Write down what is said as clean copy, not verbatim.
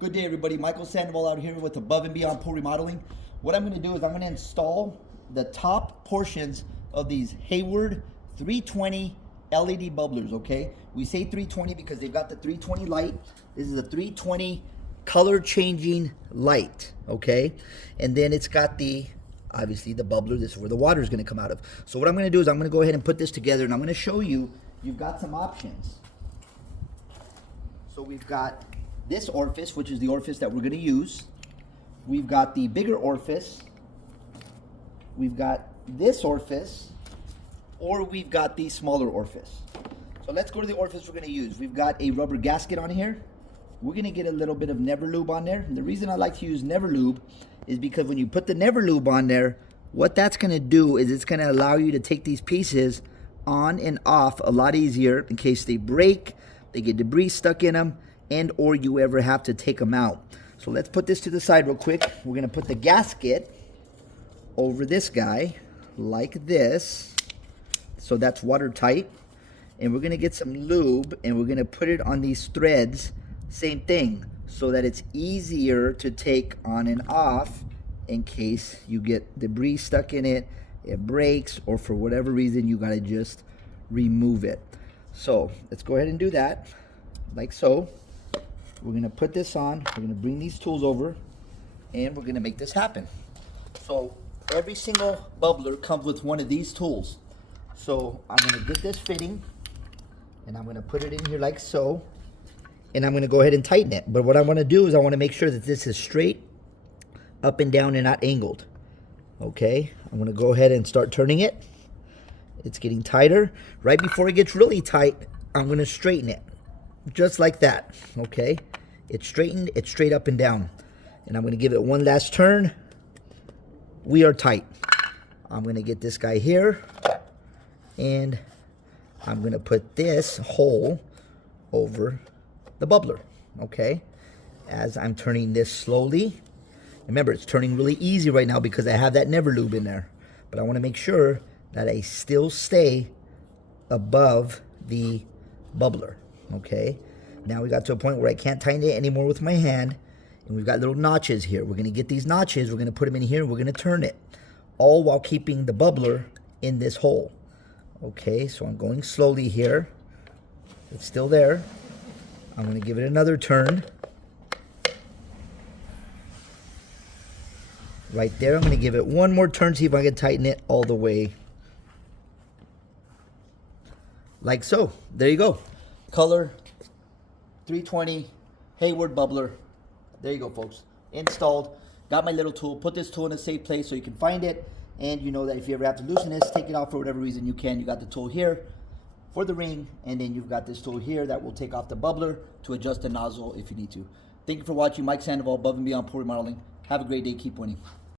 Good day, everybody. Michael Sandoval out here with Above and Beyond Pool Remodeling. What I'm going to do is I'm going to install the top portions of these Hayward 320 LED bubblers, okay? We say 320 because they've got the 320 light. This is a 320 color changing light, okay? And then it's got obviously the bubbler. This is where the water is going to come out of. So what I'm going to do is I'm going to go ahead and put this together, and I'm going to show you, you've got some options. So we've got this orifice, which is the orifice that we're going to use. We've got the bigger orifice. We've got this orifice, or we've got the smaller orifice. So let's go to the orifice we're going to use. We've got a rubber gasket on here. We're going to get a little bit of Neverlube on there. And the reason I like to use Neverlube is because when you put the Neverlube on there, what that's going to do is it's going to allow you to take these pieces on and off a lot easier in case they break, they get debris stuck in them, and or you ever have to take them out. So let's put this to the side real quick. We're going to put the gasket over this guy like this, so that's watertight. And we're going to get some lube and we're going to put it on these threads, same thing, so that it's easier to take on and off in case you get debris stuck in it, it breaks, or for whatever reason you got to just remove it. So let's go ahead and do that like so. We're going to put this on, we're going to bring these tools over, and we're going to make this happen. So every single bubbler comes with one of these tools. So I'm going to get this fitting, and I'm going to put it in here like so, and I'm going to go ahead and tighten it. But what I want to do is I want to make sure that this is straight up and down and not angled. Okay, I'm going to go ahead and start turning it. It's getting tighter. Right before it gets really tight, I'm going to straighten it. Just like that, okay? It's straightened, it's straight up and down. And I'm going to give it one last turn. We are tight. I'm going to get this guy here, and I'm going to put this hole over the bubbler, okay? As I'm turning this slowly. Remember, it's turning really easy right now because I have that Neverlube in there. But I want to make sure that I still stay above the bubbler. Okay, now we got to a point where I can't tighten it anymore with my hand, and we've got little notches here. We're going to get these notches, we're going to put them in here, we're going to turn it, all while keeping the bubbler in this hole. Okay, so I'm going slowly here. It's still there. I'm going to give it another turn. Right there, I'm going to give it one more turn, see if I can tighten it all the way. Like so. There you go. Color 320 Hayward bubbler. There you go, folks. Installed. Got my little tool. Put this tool in a safe place so you can find it. And you know that if you ever have to loosen this, take it off for whatever reason you can. You got the tool here for the ring, and then you've got this tool here that will take off the bubbler to adjust the nozzle if you need to. Thank you for watching. Mike Sandoval, Above and Beyond Pool Remodeling. Have a great day. Keep winning.